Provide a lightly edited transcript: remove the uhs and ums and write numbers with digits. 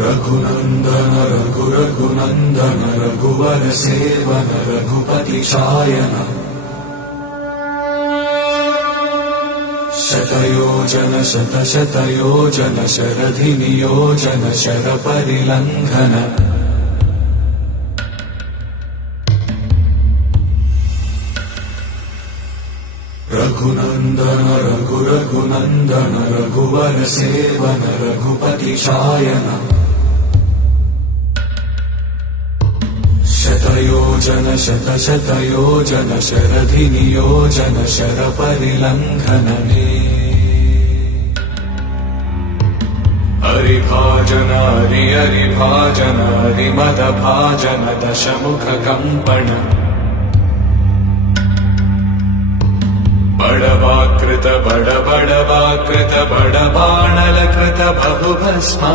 रघुनन्दन रघुरघुनन्दन रघुवर सेवन रघुपति शायन शतयोजन शतशतयोजन शरधि नियोजन शरपरिलङ्घन रघुनन्दन रघुरघुनन्दन रघुवर सेवन रघुपति शायन शतयोजन शतशतयोजन शरधि नियोजन शरपरिलङ्घनने हरिभाजन हरिभाजन हरिमदभाजन दशमुख कम्पण बड़वाकृत बड़वाकृत बड़बाणलकृत बहुभस्म